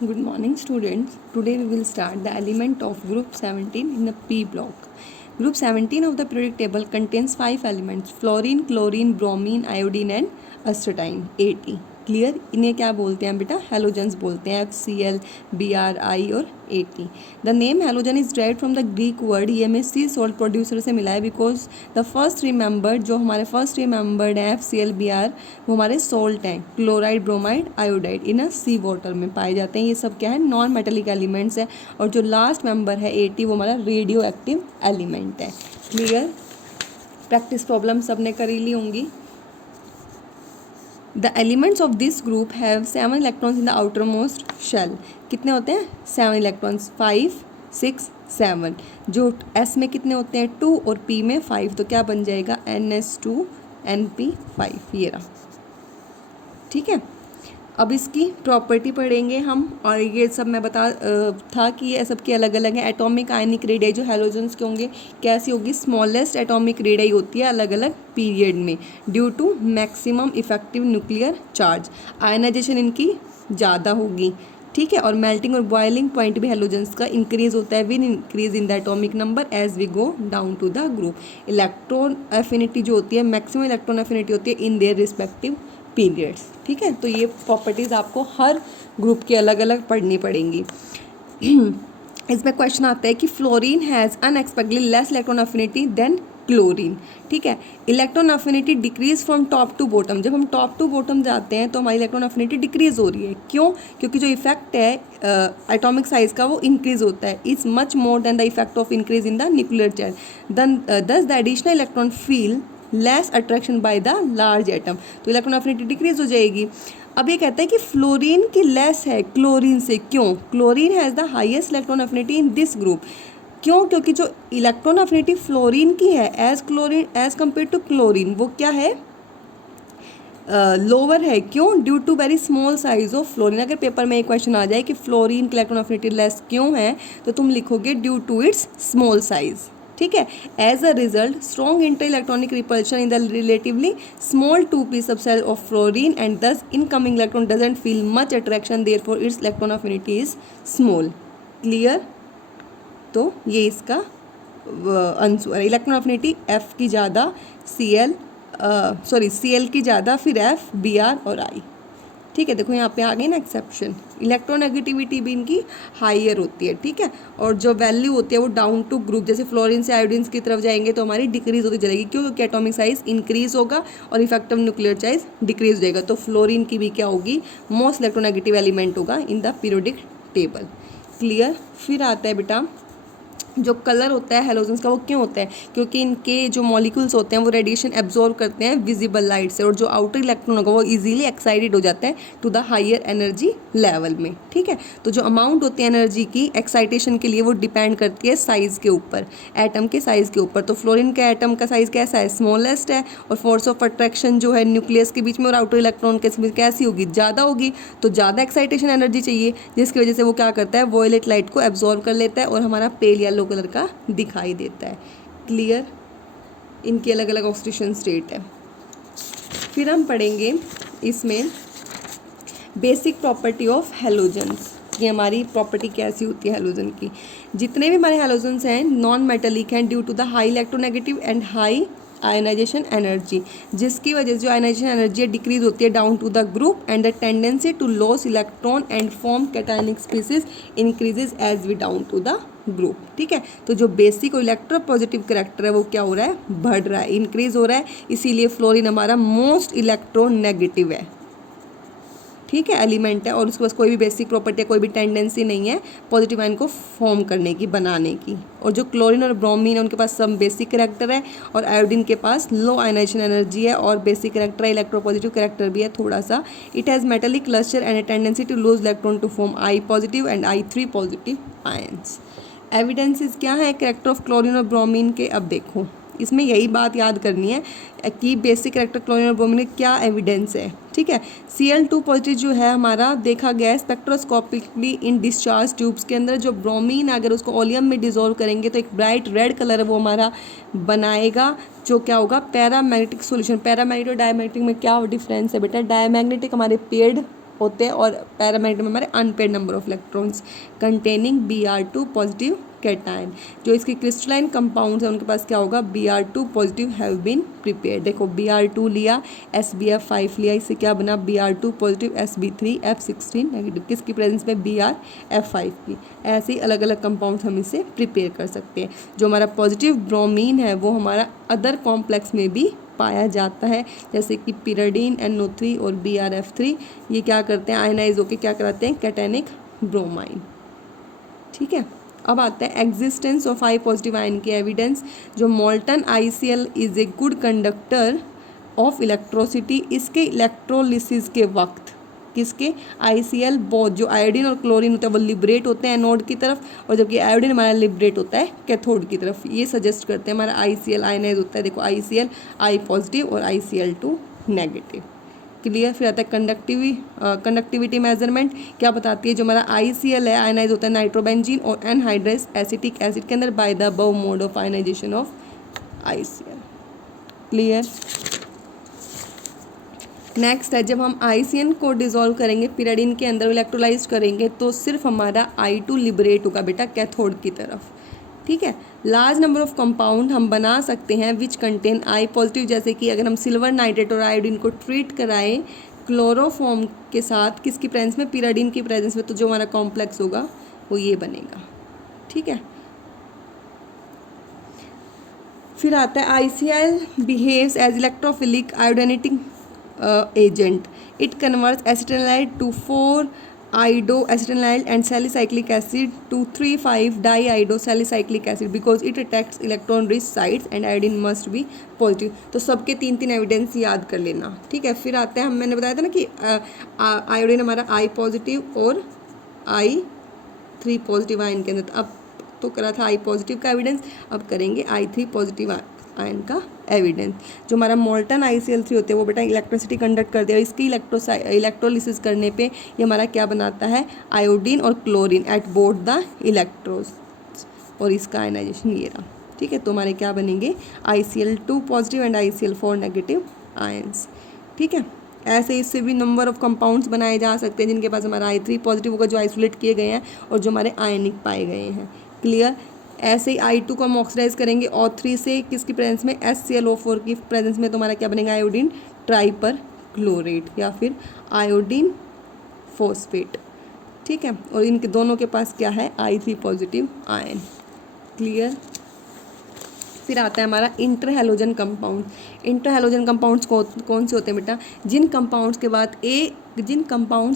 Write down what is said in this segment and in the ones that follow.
Good morning, students. Today we will start the element of group 17 in the P block. Group 17 of the periodic table contains 5 elements: fluorine, chlorine, bromine, iodine and astatine. 80. Clear? इन्हें क्या बोलते हैं बेटा? Halogens बोलते हैं. HCl, Bri और 80. The name halogen is derived from the Greek word. ये हमें सी सॉल्ट प्रोड्यूसर से मिला है because the first three member जो हमारे फर्स्ट थ्री मेंबर्ड हैं HCl, Br, वो हमारे सॉल्ट हैं. क्लोराइड, ब्रोमाइड, आयोडाइड इन सी वाटर में पाए जाते हैं. ये सब क्या है? नॉन मेटेलिक एलिमेंट्स है. और जो लास्ट मेंबर है 80 वो हमारा रेडियो एक्टिव एलिमेंट है. क्लियर? प्रैक्टिस प्रॉब्लम सबने करी ली होंगी. The elements of this group have 7 electrons in the outermost shell. कितने होते हैं? 7 इलेक्ट्रॉन्स. 5, 6, 7. जो S में कितने होते हैं? 2 और P में 5. तो क्या बन जाएगा? NS2 NP5. ये रहा. ठीक है. अब इसकी प्रॉपर्टी पढ़ेंगे हम. और ये सब मैं बता था कि ये सबके अलग अलग हैं. एटॉमिक आयनिक रेडियाई जो हेलोजेंस के होंगे कैसी होगी? स्मॉलेस्ट एटॉमिक रेडियाई होती है अलग अलग पीरियड में due to maximum effective nuclear charge. Ionization इनकी ज़्यादा होगी. ठीक है. और मेल्टिंग और बॉइलिंग पॉइंट भी हेलोजेंस का इंक्रीज होता है with increase in the atomic number as we go down to the group. Electron affinity जो होती है, मैक्सिमम इलेक्ट्रॉन एफिनिटी होती है इन देयर रिस्पेक्टिव पीरियड्स. ठीक है. तो ये प्रॉपर्टीज़ आपको हर ग्रुप की अलग अलग पढ़नी पड़ेंगी. इसमें क्वेश्चन आता है कि fluorine has unexpectedly less electron affinity than chlorine. ठीक है. Electron affinity decrease from top to bottom. जब हम टॉप टू बॉटम जाते हैं तो हमारी इलेक्ट्रॉन अफिनिटी डिक्रीज हो रही है. क्यों? क्योंकि जो इफेक्ट है एटॉमिक साइज का वो इंक्रीज होता है. Is much more than the effect of increase in the nuclear charge. Thus the additional electron feel less attraction by the large atom. तो इलेक्ट्रॉन अफिनिटी डिक्रीज हो जाएगी. अब ये कहता है कि फ्लोरीन की लेस है क्लोरीन से. क्यों? Chlorine has the highest electron affinity in this group. क्यों? क्योंकि जो इलेक्ट्रॉन अफिनिटी फ्लोरीन की है एज कम्पेयर टू क्लोरीन वो क्या है? लोअर है. क्यों? Due to very small size of fluorine. अगर पेपर में एक क्वेश्चन आ जाए कि फ्लोरीन की इलेक्ट्रॉन अफिनिटी लेस क्यों है तो तुम लिखोगे due to its small size. ठीक है. As a result strong inter electronic repulsion in the relatively small 2p subshell of fluorine and thus incoming electron doesn't feel much attraction therefore its electron affinity is small. Clear? तो ये इसका answer है. Electron affinity F की ज़्यादा, Cl की ज़्यादा, फिर F, Br और I. ठीक है. देखो यहाँ पे आ गई ना एक्सेप्शन. इलेक्ट्रोनेगेटिविटी भी इनकी हाइयर होती है. ठीक है. और जो वैल्यू होती है वो डाउन टू ग्रुप, जैसे फ्लोरीन से आयोडीन की तरफ जाएंगे तो हमारी डिक्रीज होती चलेगी. क्यों? क्योंकि एटॉमिक साइज इंक्रीज होगा और इफेक्टिव न्यूक्लियर चार्ज डिक्रीज हो जाएगा. तो फ्लोरीन की भी क्या होगी? मोस्ट इलेक्ट्रोनेगेटिव एलिमेंट होगा in the periodic table. Clear? फिर आता है बेटा जो कलर होता है हेलोजेंस का वो क्यों होता है? क्योंकि इनके जो मॉलिक्यूल्स होते हैं वो रेडिएशन एब्जॉर्ब करते हैं विजिबल लाइट से. और जो आउटर इलेक्ट्रॉन होगा वो इजीली एक्साइटेड हो जाता है to the higher energy level में. ठीक है. तो जो अमाउंट होती है एनर्जी की एक्साइटेशन के लिए वो डिपेंड करती है साइज़ के ऊपर, एटम के साइज़ के ऊपर. तो फ्लोरीन के एटम का साइज़ कैसा है? स्मॉलेस्ट है. और फोर्स ऑफ अट्रैक्शन जो है न्यूक्लियस के बीच में और आउटर इलेक्ट्रॉन के बीच कैसी होगी? ज़्यादा होगी. तो ज़्यादा एक्साइटेशन एनर्जी चाहिए जिसकी वजह से वो क्या करता है? वॉयलेट लाइट को एब्जॉर्ब कर लेता है और हमारा पेल येलो कलर का दिखाई देता है. क्लियर? इनकी अलग अलग ऑक्सीडेशन स्टेट है. फिर हम पढ़ेंगे इसमें बेसिक प्रॉपर्टी ऑफ हेलोजेंस. ये हमारी प्रॉपर्टी कैसी होती है हेलोजन की. जितने भी हमारे हेलोजेंस हैं नॉन मेटेलिक हैं due to the high electronegative and high ionization energy, जिसकी वजह से जो आयनाइजेशन एनर्जी डिक्रीज होती है down to the group and the tendency to loss electron and form cationic species increases as we down to the group. ठीक है. तो जो बेसिक और इलेक्ट्रो पॉजिटिव करेक्टर है वो क्या हो रहा है? बढ़ रहा है, इंक्रीज हो रहा है. इसीलिए फ्लोरीन हमारा मोस्ट इलेक्ट्रोनेगेटिव है. ठीक है. एलिमेंट है और उसके पास कोई भी बेसिक प्रॉपर्टी कोई भी टेंडेंसी नहीं है पॉजिटिव आयन को फॉर्म करने की, बनाने की. और जो क्लोरीन और ब्रोमीन है उनके पास सब बेसिक करेक्टर है और आयोडीन के पास लो आयनाइजेशन एनर्जी है और बेसिक करेक्टर है, इलेक्ट्रो पॉजिटिव करेक्टर भी है थोड़ा सा. It has metallic cluster and a tendency to lose electron to form I positive and I3 positive ions. Evidences क्या है करेक्टर ऑफ क्लोरीन और ब्रोमीन के? अब देखो इसमें यही बात याद करनी है कि बेसिक करेक्टर क्लोरीन और ब्रोमीन में क्या एविडेंस है. ठीक है. Cl2 पॉजिटिव जो है हमारा देखा गया है स्पेक्ट्रोस्कोपिकली इन डिस्चार्ज ट्यूब्स के अंदर. जो ब्रोमीन अगर उसको ओलियम में डिजोल्व करेंगे तो एक ब्राइट रेड कलर वो हमारा बनाएगा जो क्या होगा? Paramagnetic solution. पैरामैग्नेटिक और डायमैग्नेटिक में क्या डिफरेंस है बेटा? डायमैग्नेटिक हमारे पेड होते हैं और पैरामैग्नेटिक में हमारे unpaired number of electrons containing Br2 positive cation. जो इसकी क्रिस्टलाइन कंपाउंड्स है उनके पास क्या होगा, Br2 positive have been prepared. देखो Br2 लिया, SbF5 लिया, इससे क्या बना Br2 positive Sb3 F16 negative, किसकी प्रेजेंस में BrF5 की। ऐसे ही अलग अलग कंपाउंड्स हम इससे प्रिपेयर कर सकते हैं। जो हमारा पॉजिटिव ब्रोमीन है वो हमारा अदर कॉम्प्लेक्स में भी पाया जाता है, जैसे कि पिराडीन NO3 और BrF3, ये क्या करते हैं, आयनाइज होकर क्या कराते हैं, कैटेनिक ब्रोमाइन। ठीक है, अब आता है existence of I positive ion की एविडेंस। जो molten ICl is a good conductor of electricity, इसके इलेक्ट्रोलिसिस के वक्त किसके, ICl बोथ, जो आयोडीन और क्लोरीन होता है वो लिबरेट होते हैं एनोड की तरफ, और जबकि आयोडीन हमारा लिबरेट होता है कैथोड की तरफ। ये सजेस्ट करते हैं हमारा ICl आयनाइज होता है। देखो ICl I पॉजिटिव और ICl2 नेगेटिव। क्लियर। फिर आता है कंडक्टिविटी मेजरमेंट, क्या बताती है, जो हमारा ICl है आयनाइज होता है नाइट्रोबेंजीन और एनहाइड्रस एसिटिक एसिड के अंदर by the above mode of ionization of ICl। Clear. Next है, जब हम ICN को डिसॉल्व करेंगे पिराडीन के अंदर, इलेक्ट्रोलाइज करेंगे तो सिर्फ हमारा I2 लिबरेट होगा बेटा कैथोड की तरफ। ठीक है। लार्ज नंबर ऑफ कंपाउंड हम बना सकते हैं विच कंटेन I पॉजिटिव, जैसे कि अगर हम सिल्वर नाइट्रेट और आयोडीन को ट्रीट कराएं क्लोरोफॉर्म के साथ, किसकी प्रेजेंस में, पिराडीन की प्रेजेंस में, तो जो हमारा कॉम्प्लेक्स होगा वो ये बनेगा। ठीक है। फिर आता है ICl behaves as electrophilic iodinating agent. It converts acetaldehyde to 4-iodoacetaldehyde and salicylic acid to 3,5-diiodosalicylate acid because it attracts electron rich sites and iodine must be positive. तो सबके तीन तीन एविडेंस याद कर लेना। ठीक है। फिर आते हैं, हम मैंने बताया था ना कि आयोडीन हमारा I पॉजिटिव और I3 पॉजिटिव आयन के अंदर, अब तो करा था I पॉजिटिव का एविडेंस, अब करेंगे I3 पॉजिटिव आयन का एविडेंस। जो हमारा मोल्टन ICl3 होते हैं वो बेटा इलेक्ट्रिसिटी कंडक्ट करते हैं, इसकी इलेक्ट्रोलिसिस करने पे ये हमारा क्या बनाता है, आयोडीन और chlorine at both the electrodes, और इसका आयनाइजेशन ये रहा। ठीक है। तो हमारे क्या बनेंगे, ICl2 positive and ICl4 negative ions. ठीक है। ऐसे इससे भी नंबर ऑफ कंपाउंड्स बनाए जा सकते हैं जिनके पास हमारा I3 पॉजिटिव होगा, जो आइसोलेट किए गए हैं और जो हमारे आयनिक पाए गए हैं। क्लियर। ऐसे ही I2 को हम ऑक्सीडाइज करेंगे O3 से, किसकी प्रेजेंस में, HClO4 की प्रेजेंस में, तो हमारा क्या बनेगा, आयोडीन ट्राइपर क्लोरेट या फिर आयोडीन फॉस्फेट। ठीक है। और इनके दोनों के पास क्या है, I3 पॉजिटिव आयन। क्लियर। फिर आता है हमारा inter halogen compound. Inter halogen compounds कौन से होते हैं बेटा, जिन कंपाउंड्स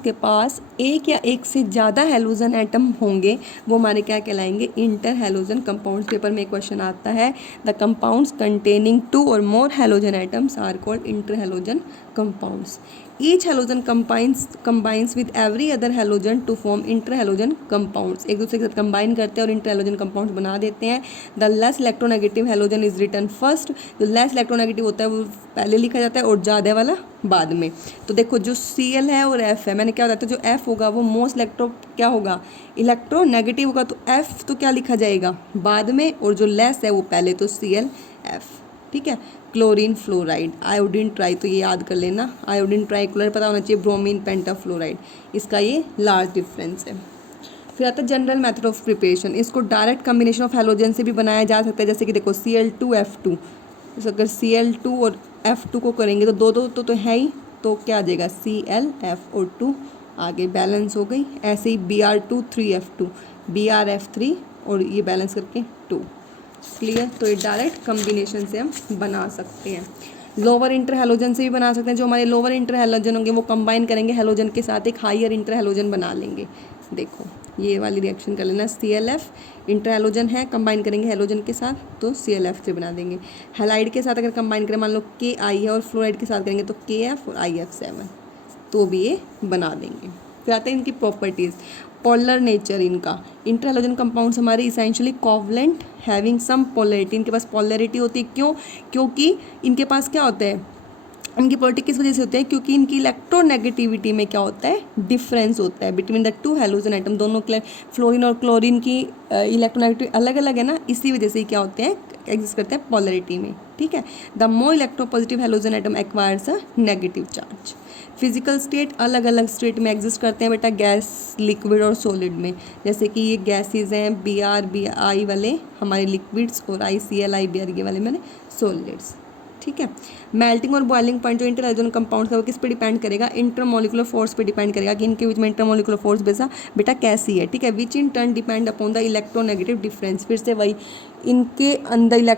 के पास एक या एक से ज़्यादा हैलोजन एटम होंगे वो हमारे क्या कहलाएंगे, इंटर हैलोजन कंपाउंड्स। पेपर में क्वेश्चन आता है, द कंपाउंड्स कंटेनिंग 2 और more halogen atoms are called inter halogen compounds. Each halogen combines with every other halogen to form interhalogen compounds। एक दूसरे के साथ कंबाइन करते हैं और इंटर हैलोजन कंपाउंड्स बना देते हैं। The less electronegative halogen is written first. जो लेस इलेक्ट्रोनेगेटिव होता है वो पहले लिखा जाता है और ज़्यादा वाला बाद में। तो देखो जो Cl है और F है, मैंने क्या बताया था, जो F होगा वो मोस्ट क्या होगा, इलेक्ट्रोनेगेटिव होगा, तो F तो क्या लिखा जाएगा बाद में, और जो लेस है वो पहले, तो ClF। ठीक है। क्लोरीन फ्लोराइड, आयोडीन ट्राई, तो ये याद कर लेना, आयोडीन ट्राई क्लोराइड पता होना चाहिए, ब्रोमीन पेंटाफ्लोराइड, इसका ये लार्ज डिफरेंस है। फिर आता है जनरल मेथड ऑफ प्रिपरेशन। इसको डायरेक्ट कम्बिनेशन ऑफ हैलोजन से भी बनाया जा सकता है, जैसे कि देखो Cl2F2, तो अगर Cl2 और F2 को करेंगे तो दो तो है ही, तो क्या आ जाएगा, ClF और 2 आगे बैलेंस हो गई। ऐसे ही Br2 3F2, BrF3 और ये बैलेंस करके 2। क्लियर। तो ये डायरेक्ट कम्बिनेशन से हम बना सकते हैं। लोअर इंटर हैलोजन से भी बना सकते हैं। जो हमारे लोअर इंटर हैलोजन होंगे वो कंबाइन करेंगे हैलोजन के साथ, एक हायर इंटर हैलोजन बना लेंगे। देखो ये वाली रिएक्शन कर लेना, ClF इंटर हैलोजन है, कंबाइन करेंगे हैलोजन के साथ तो ClF3 बना देंगे। हैलाइड के साथ अगर कंबाइन करें, मान लो Ki है और फ्लोराइड के साथ करेंगे तो KF और IF7, तो भी ये बना देंगे। फिर आते हैं इनकी प्रॉपर्टीज़। पोलर नेचर इनका, इंटर हैलोजन कंपाउंड्स हमारे essentially covalent having some polarity, इनके पास पोलैरिटी होती है। क्यों, क्योंकि इनके पास क्या होता है, इनकी प्रॉपर्टी किस वजह से होते हैं, क्योंकि इनकी इलेक्ट्रोनेगेटिविटी में क्या होता है, डिफरेंस होता है between the two halogen item. दोनों फ्लोरीन और क्लोरीन की इलेक्ट्रोनेगेटिविटी अलग अलग है ना, इसी वजह से क्या होते हैं, एग्जिस्ट करते हैं पोलरिटी में, ठीक है। The more electropositive halogen item acquires a negative charge. Physical state अलग अलग स्टेट में एग्जिस्ट करते हैं बेटा, गैस, लिक्विड और सॉलिड में। जैसे कि ये गैसेज हैं Br वाले हमारे लिक्विड्स, और ICl IBr ये वाले मैंने सॉलिड्स, ठीक है। मेल्टिंग और बॉइलिंग पॉइंट जो इंटर हैलोजन कंपाउंड का वो किस पे डिपेंड करेगा, इंटरमोलिकुलर फोर्स पे डिपेंड करेगा कि इनके बीच में इंटरमोलिकुलर फोर्स बेटा कैसी है, ठीक है। Which in turn depend upon the electronegative difference. फिर से वही, इनके अंदर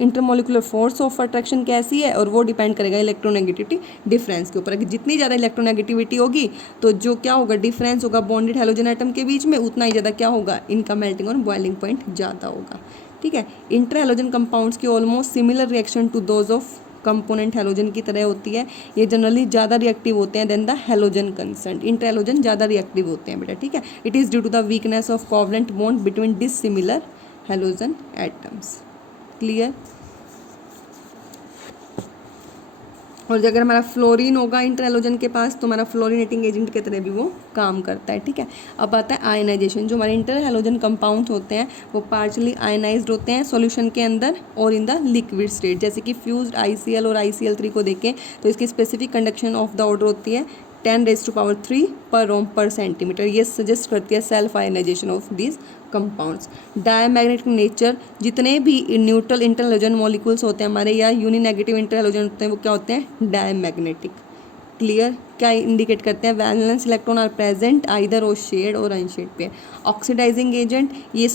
इंटरमोलिकुलर फोर्स ऑफ अट्रैक्शन कैसी है, और वो डिपेंड करेगा इलेक्ट्रोनेगेटिविटी डिफरेंस के ऊपर। अगर जितनी ज़्यादा इलेक्ट्रोनेगेटिविटी होगी तो जो क्या होगा, डिफरेंस होगा बॉन्डेड हैलोजन आइटम के बीच में, उतना ही ज़्यादा क्या होगा, इनका मेल्टिंग और बॉइलिंग पॉइंट ज़्यादा होगा, ठीक है। इंटर हैलोजन कंपाउंड्स की almost similar reaction to those of component halogen की तरह होती है। ये जनरली ज़्यादा रिएक्टिव होते हैं than the halogen concern. Inter halogen ज़्यादा रिएक्टिव होते हैं बेटा, ठीक है। It is due to the weakness of covalent bond between dissimilar halogen atoms. Clear. और अगर हमारा फ्लोरीन होगा इंटर हैलोजन के पास तो हमारा फ्लोरिनेटिंग एजेंट की तरह भी वो काम करता है, ठीक है। अब आता है आयनाइजेशन। जो हमारे इंटर हैलोजन कंपाउंड्स होते हैं वो पार्शली आयनाइज्ड होते हैं सॉल्यूशन के अंदर और इन द लिक्विड स्टेट। जैसे कि फ्यूज्ड ICl और ICl3 को देखें तो इसकी specific conduction of the order होती है 10⁻³ पर ओम पर सेंटीमीटर। ये सजेस्ट करती है self ionization of these compounds. Diamagnetic nature, जितने भी न्यूट्रल इंटर हैलोजन मॉलिक्यूल्स होते हैं हमारे या यूनिनेगेटिव इंटर हैलोजन होते हैं वो क्या होते हैं, डायमैग्नेटिक। क्लियर। क्या इंडिकेट करते हैं, valence electron are present either और शेड और अनशेड पे। ऑक्सीडाइजिंग एजेंट, ये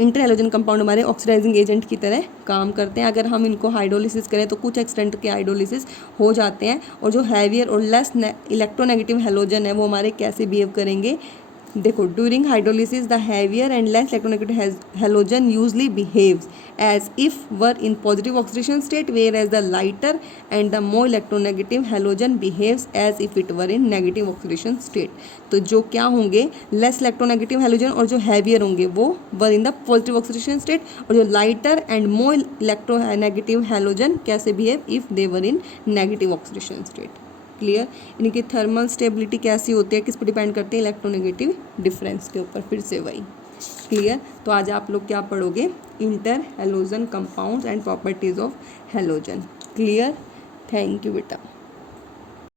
इंटर हैलोजन कंपाउंड हमारे ऑक्सीडाइजिंग एजेंट की तरह काम करते हैं। अगर हम इनको हाइड्रोलिसिस करें तो कुछ एक्सटेंट के हाइड्रोलिसिस हो जाते हैं। और जो हैवियर और लेस इलेक्ट्रोनेगेटिव हैलोजन है वो हमारे कैसे बिहेव करेंगे, देखो, during hydrolysis the heavier and less electronegative halogen usually behaves as if were in positive oxidation state, whereas the lighter and the more electronegative halogen behaves as if it were in negative oxidation state. तो जो क्या होंगे, less electronegative halogen और जो heavier होंगे वो were in the positive oxidation state, और जो lighter and more electronegative halogen कैसे behave, if they were in negative oxidation state. Clear. इनकी थर्मल स्टेबिलिटी कैसी होती है, किस पर डिपेंड करती है, इलेक्ट्रोनेगेटिव डिफरेंस के ऊपर। फिर से वही। क्लियर। तो आज आप लोग क्या पढ़ोगे, inter halogen compounds and properties of halogen. Clear. Thank you बेटा।